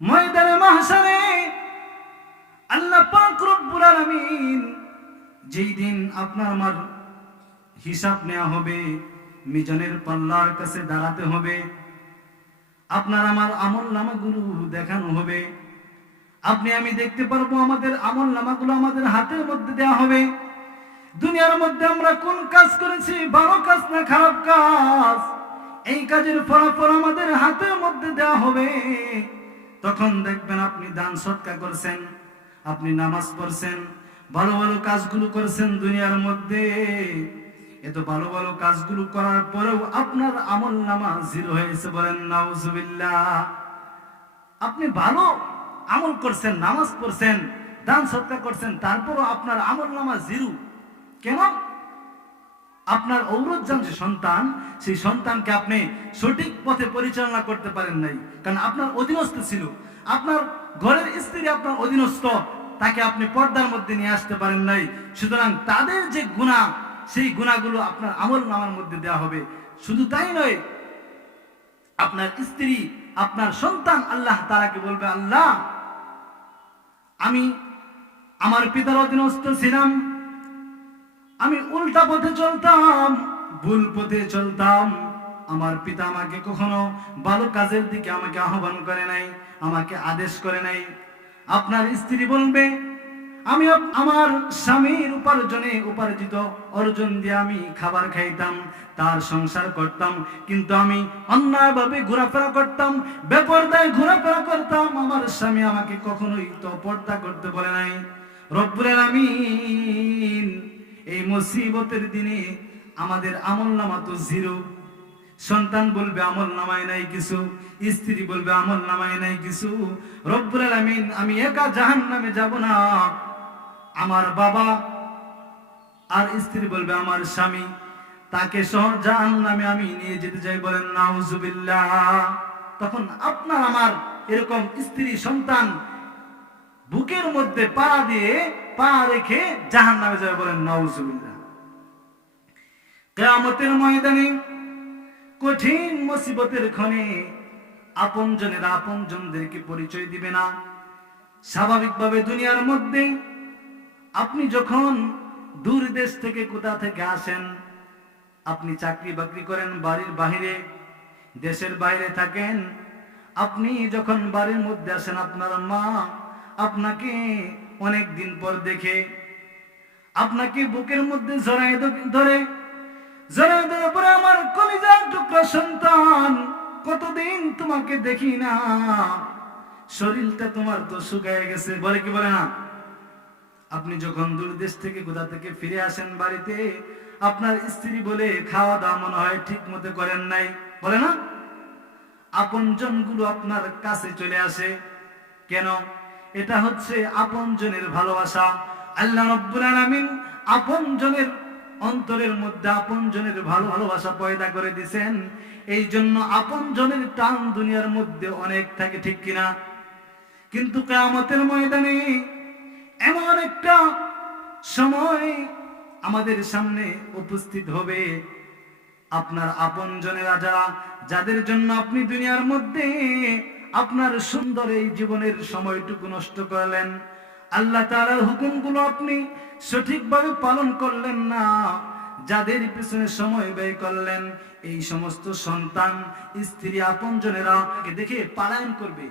ময়দানে মাহশারে আল্লাহ পাক রব্বুল আলামিন যেই দিন আপনার আমার হিসাব নেওয়া হবে, মিজানের পাল্লার কাছে দাঁড়াতে হবে, আপনার আমার আমলনামাগুলো দেখানো হবে, আপনি আমি দেখতে পারবো আমাদের আমলনামাগুলো আমাদের হাতের মধ্যে দেওয়া হবে। দুনিয়ার মধ্যে আমরা কোন কাজ করেছি, ভালো কাজ না খারাপ কাজ, এই কাজের ফলাফল আমাদের হাতের মধ্যে দেওয়া হবে। তখন দেখবেন আপনি দান সদকা করছেন, আপনি নামাজ পড়ছেন, ভালো ভালো কাজগুলো করেছেন দুনিয়ার মধ্যে। এত ভালো ভালো কাজগুলো করার পরেও আপনার আমলনামা জিরো হয়েছে, বলেন নাউজুবিল্লাহ। আপনি ভালো আমল করছেন, নামাজ পড়ছেন, দান সদকা করছেন, তারপরও আপনার আমলনামা জিরো। কেন? আপনার ঔরজ্জান যে সন্তান, সেই সন্তানকে আপনি সঠিক পথে পরিচালনা করতে পারেন নাই, কারণ আপনার অধীনস্থ ছিল। আপনার ঘরের স্ত্রী আপনার অধীনস্থ, তাকে আপনি পর্দার মধ্যে নিয়ে আসতে পারেন নাই। সুতরাং তাদের যে গুনাহ, সেই গুনাহগুলো আপনার আমলনামার মধ্যে দেওয়া হবে। শুধু তাই নয়, আপনার স্ত্রী, আপনার সন্তান আল্লাহ তাআলাকে বলবে, আল্লাহ আমি আমার পিতার অধীনস্থ ছিলাম, আমি উল্টা পথে চলতাম, ভুল পথে চলতাম, আমার পিতা আমাকে কখনো ভালো কাজের দিকে আমাকে আহ্বান করে নাই, আমাকে আদেশ করে নাই। আপনার স্ত্রী বলবে, আমি আমার স্বামীর উপার্জিত অর্জন দিয়ে আমি খাবার খাইতাম, তার সংসার করতাম, কিন্তু আমি অন্যায়ভাবে ঘোরাফেরা করতাম, বেপরদায় ঘোরাফেরা করতাম, আমার স্বামী আমাকে কখনোই তো পর্দা করতে বলে নাই। রব্বুল আলামিন এই মুসিবতের দিনে আমাদের আমলনামা তো জিরো। সন্তান বলবে আমলনামায় নাই কিছু, স্ত্রী বলবে আমলনামায় নাই কিছু। রব্বুল আলামিন আমি একা জাহান্নামে যাব না, আমার বাবা আর স্ত্রী বলবে আমার স্বামী, তাকে সহ জাহান্নামে আমি নিয়ে যেতে চাই, বলেন নাউজুবিল্লাহ। তখন আপনার আমার এরকম স্ত্রী সন্তান বুকের মধ্যে পা রেখে জাহান্নামে যাবে, বলেন নাউজুবিল্লাহ। কিয়ামতের ময়দানে কঠিন মুসিবতের ক্ষণে আপনজনেরা আপনজনদেরকে পরিচয় দিবে না। স্বাভাবিকভাবে দুনিয়ার মধ্যে আপনি যখন দূর দেশ থেকে কোথা থেকে আসেন, আপনি চাকরি বাকরি করেন বাড়ির বাহিরে, দেশের বাইরে থাকেন, আপনি যখন বাড়ির মধ্যে আসেন, আপনার মা আপনাকে অনেক দিন পর দেখে আপনাকে বুকের মধ্যে জড়ায় ধরে পরে, আমার কলিজার টুকরা সন্তান, কতদিন তোমাকে দেখি না, শরীরটা তোমার তো শুকায় গেছে, বলে কি বলে না? আপনি যখন দূর দেশ থেকে কোথা থেকে ফিরে আসেন বাড়িতে, আপনার স্ত্রী বলে খাওয়া দাওয়া মনে হয় ঠিক মতো করেন নাই, বলে না? আপনজন গুলো আপনার কাছে চলে আসে কেন? এটা হচ্ছে আপনজনের ভালোবাসা। আল্লাহ রাব্বুল আলামিন আপনজনের অন্তরের মধ্যে আপনজনের ভালোবাসা পয়দা করে দিয়েছেন। এই জন্য আপনজনের টান দুনিয়ার মধ্যে অনেক থাকে, ঠিক কিনা? কিন্তু কিয়ামতের ময়দানে এমন একটা সময় আমাদের সামনে উপস্থিত হবে, আপনার আপনজনেরা যাদের জন্য আপনি দুনিয়ার মধ্যে আপনার সুন্দর এই জীবনের সময়টুকু নষ্ট করলেন, আল্লাহ তাআলার হুকুমগুলো আপনি সঠিকভাবে পালন করলেন না, যাদের পিছনে সময় ব্যয় করলেন, এই সমস্ত সন্তান, স্ত্রী, আপনজনেরা দেখে পলায়ন করবে।